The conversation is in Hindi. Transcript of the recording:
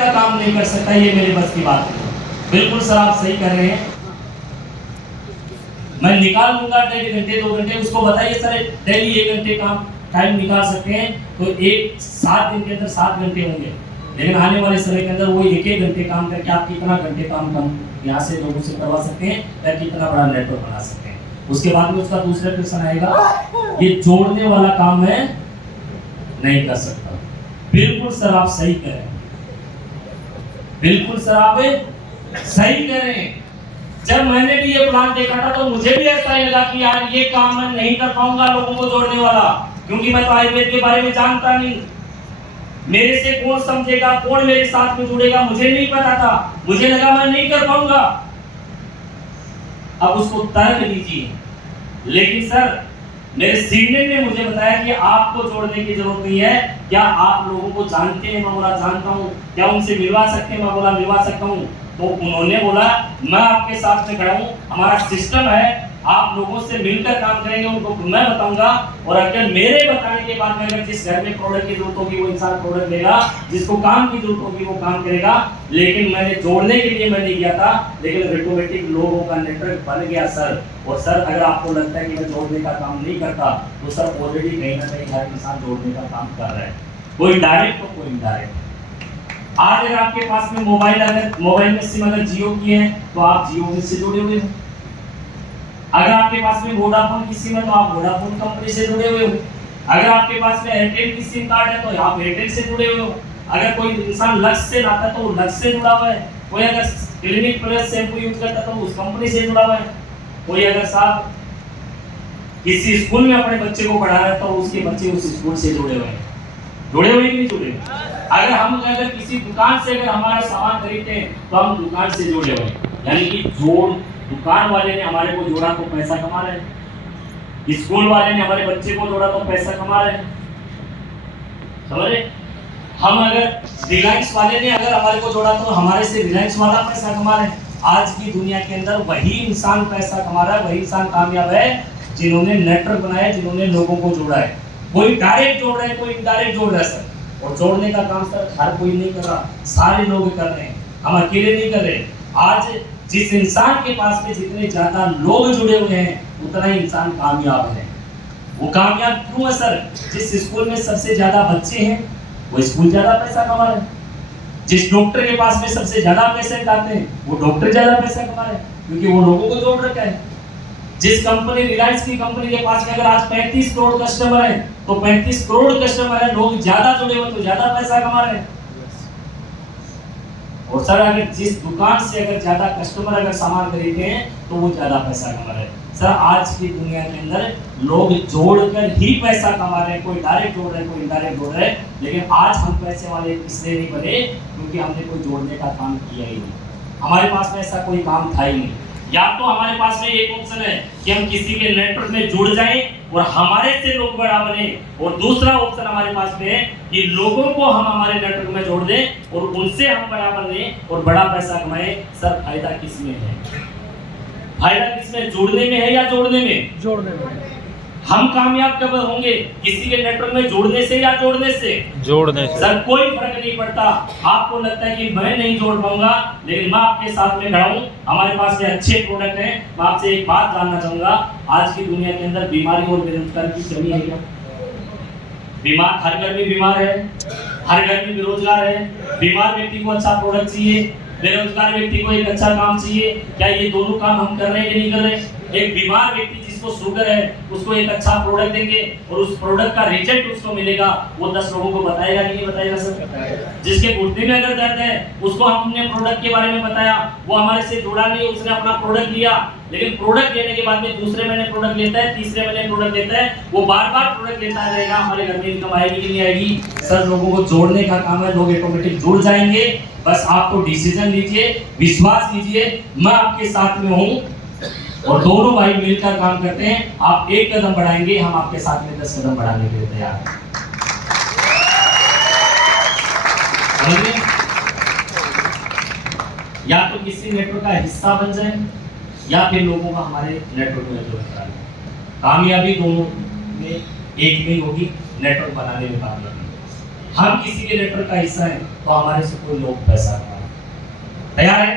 का काम नहीं कर सकता, ये मेरे बस की बात है। बिल्कुल सर आप सही कर रहे हैं, मैं निकाल लूंगा डेली घंटे 2 घंटे, उसको बताइए सर डेली 1 घंटे काम टाइम निकाल सकते हैं तो 7 दिन के अंदर 7 घंटे होंगे, लेकिन आने वाले समय के अंदर वो 1-1 घंटे काम करके आप कितना घंटे काम कम यहाँ से लोगों से करवा सकते हैं या कितना बड़ा नेटवर्क बना सकते हैं। उसके बाद में उसका दूसरा क्वेश्चन आएगा, ये जोड़ने वाला काम मैं नहीं कर सकता। बिल्कुल सर आप सही कह रहे हैं, बिल्कुल सर आप सही कह रहे हैं। जब मैंने भी ये प्लान देखा था तो मुझे भी ऐसा ही लगा कि यार ये काम मैं नहीं कर पाऊंगा लोगों को जोड़ने वाला, क्योंकि मैं तो आयुर्वेद के बारे में जानता नहीं, मेरे से कौन समझेगा, कौन मेरे साथ में जुड़ेगा, मुझे नहीं पता था, मुझे लगा मैं नहीं कर पाऊंगा। अब उसको तर्क लीजिए, लेकिन सर मेरे सीनियर ने मुझे बताया कि आपको जोड़ने की जरूरत नहीं है, क्या आप लोगों को जानते हैं? मैं बोला जानता हूँ। क्या उनसे मिलवा सकते हैं? मैं बोला मिलवा सकता हूँ। तो उन्होंने बोला मैं आपके साथ में खड़ा हूँ, हमारा सिस्टम है, आप लोगों से मिलकर काम करेंगे, उनको मैं बताऊंगा, और अगर मेरे बताने के बाद में अगर जिस घर में प्रोडक्ट की जरूरत होगी वो इंसान प्रोडक्ट लेगा, जिसको काम की जरूरत होगी वो काम करेगा। लेकिन मैंने जोड़ने के लिए मैंने किया था, लेकिन ऑटोमेटिक लोगों का नेटवर्क बन गया सर। और सर अगर आपको लगता है कि मैं जोड़ने का काम नहीं करता तो सर ऑलरेडी कहीं ना कहीं हर इंसान जोड़ने का काम कर रहा है, कोई डायरेक्ट तो कोई इनडायरेक्ट। आज अगर आपके पास में मोबाइल में सिम अगर जियो की है तो आप जियो से जुड़े हुए हो, अगर आपके पास में वोडाफोन की सिम है तो आप वोडाफोन कंपनी से जुड़े हुए हो, अगर आपके पास में एयरटेल की सिम कार्ड है तो आप एयरटेल से जुड़े हुए हो, अगर कोई इंसान लक्ष्य से लाता है तो वो लक्ष्य से जुड़ा हुआ है, कोई अगर क्लिनिक प्लस शैम्पू यूज करता है तो उस कंपनी से जुड़ा हुआ है, कोई अगर साहब किसी स्कूल में अपने बच्चे को पढ़ा रहा है तो उसके बच्चे उस स्कूल से जुड़े हुए हैं, जुड़े हुए कि नहीं जुड़े? अगर किसी दुकान से अगर हमारा सामान खरीदते हैं तो हम दुकान से जुड़े हुए हैं, यानी कि जोड़ दुकान वाले ने हमारे को जोड़ा तो पैसा कमा रहे हैं, स्कूल वाले ने हमारे बच्चे को जोड़ा तो पैसा कमा रहे हैं, समझ रहे? हम अगर रिलायंस वाले ने अगर हमारे को जोड़ा तो हमारे से रिलायंस वाला पैसा कमा रहे हैं। आज की दुनिया के अंदर वही इंसान पैसा कमा रहा है, वही इंसान कामयाब है जिन्होंने नेटवर्क बनाया, जिन्होंने लोगों को जोड़ा है। कोई डायरेक्ट जोड़ रहा है, कोई इनडायरेक्ट जोड़ रहा है सर, और जोड़ने का काम सर हर कोई नहीं कर रहा, सारे लोग कर रहे हैं, हम अकेले नहीं कर रहे। आज जिस इंसान के पास में जितने ज्यादा लोग जुड़े हुए हैं उतना ही इंसान कामयाब है। वो कामयाब क्यों है सर? जिस स्कूल में सबसे ज्यादा बच्चे हैं वो स्कूल ज्यादा पैसा कमा रहे हैं, जिस डॉक्टर के पास में सबसे ज्यादा पैसे आते हैं वो डॉक्टर ज्यादा पैसा कमा रहे हैं, क्योंकि वो लोगों को जोड़ रखा है। जिस कंपनी रिलायंस की कंपनी के पास में अगर आज 35 करोड़ कस्टमर हैं तो 35 करोड़ कस्टमर है, लोग ज्यादा जुड़े हुए तो ज्यादा पैसा कमा रहे हैं। और सर अगर जिस दुकान से अगर ज्यादा कस्टमर अगर सामान खरीदते हैं तो वो ज्यादा पैसा कमा रहे हैं। सर आज की दुनिया के अंदर लोग जोड़कर ही पैसा कमा रहे हैं, कोई डायरेक्ट जोड़ रहे हैं, कोई इनडायरेक्ट जोड़ रहे हैं। लेकिन आज हम पैसे वाले इसलिए नहीं बने क्योंकि हमने कोई जोड़ने का काम किया ही नहीं, हमारे पास में ऐसा कोई काम था ही नहीं। या तो हमारे पास में एक ऑप्शन है कि हम किसी के नेटवर्क में जुड़ जाएं और हमारे से लोग बड़ा बने, और दूसरा ऑप्शन हमारे पास में है कि लोगों को हम हमारे नेटवर्क में जोड़ दें और उनसे हम बड़ा बने और बड़ा पैसा कमाएं। सर फायदा किस में है? फायदा किस में? जुड़ने में है या जोड़ने में? जोड़ने में। हम कामयाब कब होंगे? किसी के नेटवर्क में जुड़ने से या जोड़ने से? जोड़ने से। सर कोई फर्क नहीं पड़ता। आपको लगता है कि मैं नहीं जोड़ पाऊंगा, लेकिन मैं आपके साथ में खड़ा हूं, हमारे पास में अच्छे प्रोडक्ट हैं। मैं आपसे एक बात जानना चाहूंगा, आज की दुनिया के अंदर बीमारी और बेरोजगारी की कमी है क्या? बीमार हर घर में बीमार है, हर घर में बेरोजगार है। बीमार व्यक्ति को अच्छा प्रोडक्ट चाहिए, बेरोजगार व्यक्ति को एक अच्छा काम चाहिए। क्या ये दोनों काम हम कर रहे हैं कि नहीं कर रहे? एक बीमार व्यक्ति जिसको शुगर है उसको एक अच्छा प्रोडक्ट देंगे और उस प्रोडक्ट का रिजल्ट उसको मिलेगा, वो 10 लोगों को बताएगा कि नहीं बताएगा सर? जिसके घुटने में अगर दर्द है उसको हमने प्रोडक्ट के बारे में बताया, वो हमारे से जुड़ा नहीं, उसने अपना प्रोडक्ट लिया, लेकिन प्रोडक्ट लेने के बाद में दूसरे महीने प्रोडक्ट लेता है, तीसरे महीने प्रोडक्ट लेता है, वो बार बार प्रोडक्ट लेता रहेगा। हमारे घर में इनकम आएगी कि नहीं आएगी? सर लोगों को जोड़ने का काम है, लोग ऑटोमेटिक जुड़ जाएंगे। बस आपको डिसीजन लीजिए, विश्वास लीजिए, मैं आपके साथ में हूँ और दोनों भाई मिलकर काम करते हैं। आप एक कदम बढ़ाएंगे, हम आपके साथ में 10 कदम बढ़ाने के लिए तैयार हैं। या तो किसी नेटवर्क का हिस्सा बन जाए या फिर लोगों का हमारे नेटवर्क में जुड़ जाए। कामयाबी दोनों में एक नहीं होगी, नेटवर्क बनाने में कामयाबी। हम किसी के नेटवर्क का हिस्सा हैं तो हमारे से कोई लोग पैसा कमाए। तैयार है?